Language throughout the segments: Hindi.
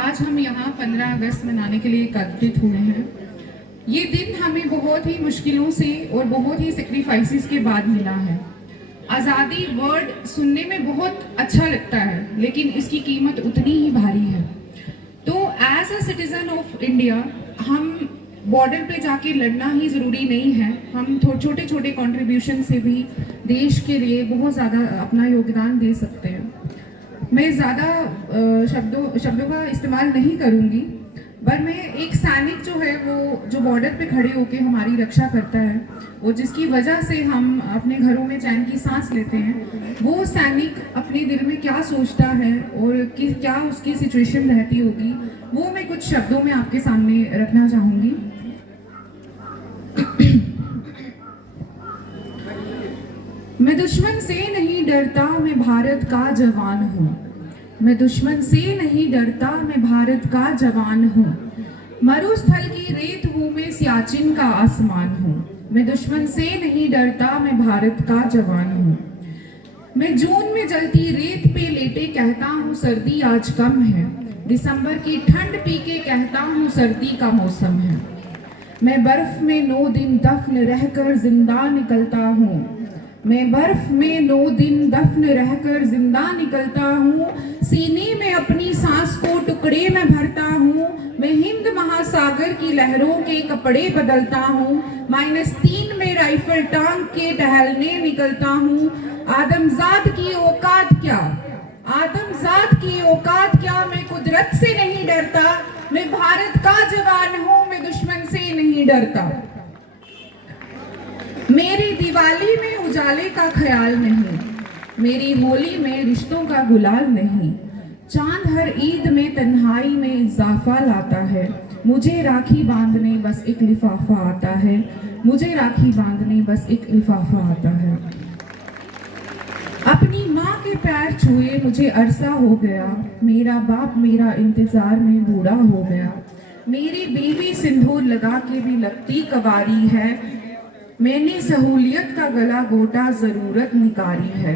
आज हम यहाँ 15 अगस्त मनाने के लिए एकत्रित हुए हैं। ये दिन हमें बहुत ही मुश्किलों से और बहुत ही सेक्रीफाइसेस के बाद मिला है। आज़ादी वर्ड सुनने में बहुत अच्छा लगता है, लेकिन इसकी कीमत उतनी ही भारी है। तो as a citizen of India हम बॉर्डर पे जाके लड़ना ही ज़रूरी नहीं है। हम छोटे छोटे कंट्रीब्यूशन से भी देश के लिए बहुत ज़्यादा अपना योगदान दे सकते हैं। मैं ज़्यादा शब्दों का इस्तेमाल नहीं करूँगी, पर मैं एक सैनिक जो है वो जो बॉर्डर पे खड़े होकर हमारी रक्षा करता है, वो जिसकी वजह से हम अपने घरों में चैन की सांस लेते हैं, वो सैनिक अपने दिल में क्या सोचता है और क्या उसकी सिचुएशन रहती होगी, वो मैं कुछ शब्दों में आपके सामने रखना चाहूँगी। मैं दुश्मन से नहीं डरता, मैं भारत का जवान हूँ। मैं दुश्मन से नहीं डरता, मैं भारत का जवान हूँ। मरुस्थल की रेत हूँ, मैं सियाचिन का आसमान हूँ। मैं दुश्मन से नहीं डरता, मैं भारत का जवान हूँ। मैं जून में जलती रेत पे लेटे कहता हूँ सर्दी आज कम है। दिसंबर की ठंड पी के कहता हूँ सर्दी का मौसम है। मैं बर्फ में 9 दिन दफन रहकर जिंदा निकलता हूँ। मैं बर्फ में 9 दिन दफन रहकर जिंदा निकलता हूँ। सीने में अपनी सांस को टुकड़े में भरता हूँ। मैं हिंद महासागर की लहरों के कपड़े बदलता हूँ। -3 में राइफल टांग के टहलने निकलता हूँ। आदमजाद की औकात क्या, आदमजाद की औकात क्या, मैं कुदरत से नहीं डरता। मैं भारत का जवान हूँ, मैं दुश्मन से नहीं डरता। मेरी दिवाली में उजाले का ख्याल नहीं, मेरी होली में रिश्तों का गुलाल नहीं। चांद हर ईद में तन्हाई में इजाफा लाता है। मुझे राखी बांधने बस एक लिफाफा आता है। मुझे राखी बांधने बस एक लिफाफा आता है। अपनी माँ के पैर छुए मुझे अरसा हो गया। मेरा बाप मेरा इंतजार में बूढ़ा हो गया। मेरी बीवी सिंदूर लगा के भी लगती कवारी है। मैंने सहूलियत का गला घोटा, जरूरत निकारी है।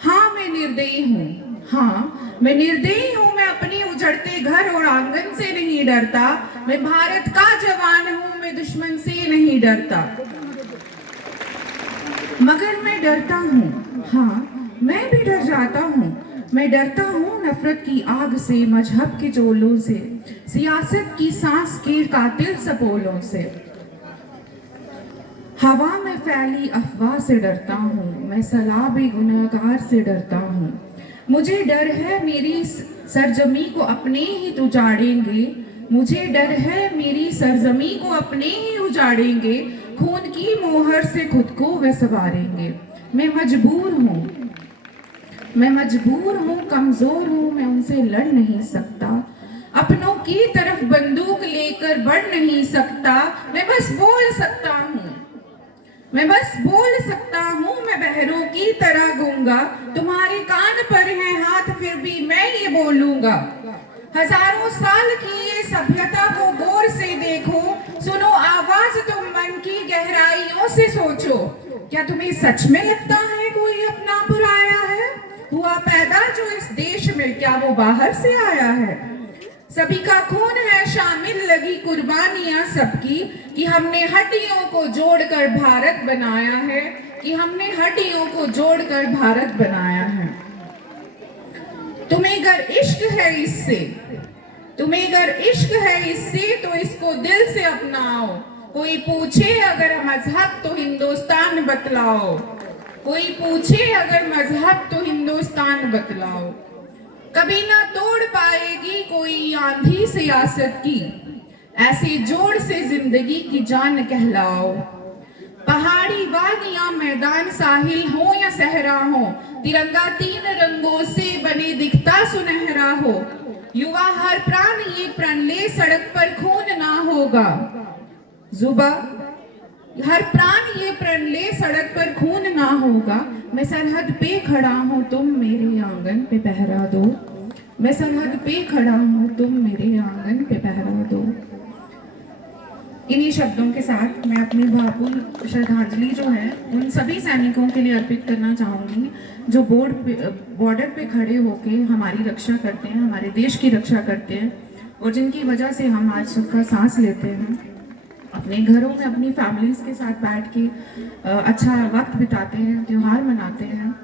हाँ मैं निर्दयी हूँ, हाँ मैं निर्दयी हूँ। मैं अपने उजड़ते घर और आंगन से नहीं डरता। मैं भारत का जवान हूँ, मैं दुश्मन से नहीं डरता। मगर मैं डरता हूँ, हाँ मैं भी डर जाता हूँ। मैं डरता हूँ नफरत की आग से, मजहब के चोलों से, सियासत की सांस के कातिल सपोलों से। हवा में फैली अफवाह से डरता हूँ। मैं सलाबे गुनहगार से डरता हूँ। मुझे डर है मेरी सरजमी को अपने ही उजाड़ेंगे। मुझे डर है मेरी सरजमी को अपने ही उजाड़ेंगे। खून की मोहर से खुद को वे सवारेंगे। मैं मजबूर हूँ, मैं मजबूर हूँ, कमजोर हूँ, मैं उनसे लड़ नहीं सकता। अपनों की तरफ बंदूक लेकर बढ़ नहीं सकता। मैं बस बोल सकता हूँ, मैं बस बोल सकता हूँ। मैं बहरों की तरह गूंगा, तुम्हारे कान पर है हाथ फिर भी मैं ये बोलूंगा। हजारों साल की ये सभ्यता को गौर से देखो। सुनो आवाज तुम मन की गहराइयों से सोचो। क्या तुम्हें सच में लगता है कोई अपना बुराया है? हुआ पैदा जो इस देश में, क्या वो बाहर से आया है? सभी का खून है शामिल, लगी कुर्बानियां सबकी, कि हमने हड्डियों को जोड़कर भारत बनाया है, कि हमने हड्डियों को जोड़कर भारत बनाया है। तुम्हें अगर इश्क है इससे, तुम्हें अगर इश्क है इससे, तो इसको दिल से अपनाओ। कोई पूछे अगर मजहब तो हिंदुस्तान बतलाओ। कोई पूछे अगर मजहब तो हिंदुस्तान बतलाओ। कभी ना तोड़ पाएगी कोई आंधी सियासत की, ऐसे जोड़ से जिंदगी की जान कहलाओ। पहाड़ी वादियां मैदान साहिल हो या सहरा हो, तिरंगा 3 रंगों से बने दिखता सुनहरा हो। युवा हर प्राण ये प्रण ले, सड़क पर खून ना होगा। जुबा हर प्राण ये प्रण ले, सड़क पर खून ना होगा। मैं सरहद पे खड़ा हूँ, तुम मेरे आंगन पे पहरा दो। मैं सरहद पे खड़ा हूँ, तुम मेरे आंगन पे पहरा दो। इन्हीं शब्दों के साथ मैं अपनी भावपूर्ण श्रद्धांजलि जो है उन सभी सैनिकों के लिए अर्पित करना चाहूँगी जो बॉर्डर पे खड़े होके हमारी रक्षा करते हैं, हमारे देश की रक्षा करते हैं। और जिनकी वजह से हम आज सुख का सांस लेते हैं, अपने घरों में अपनी फैमिलीज़ के साथ बैठ के अच्छा वक्त बिताते हैं, त्योहार मनाते हैं।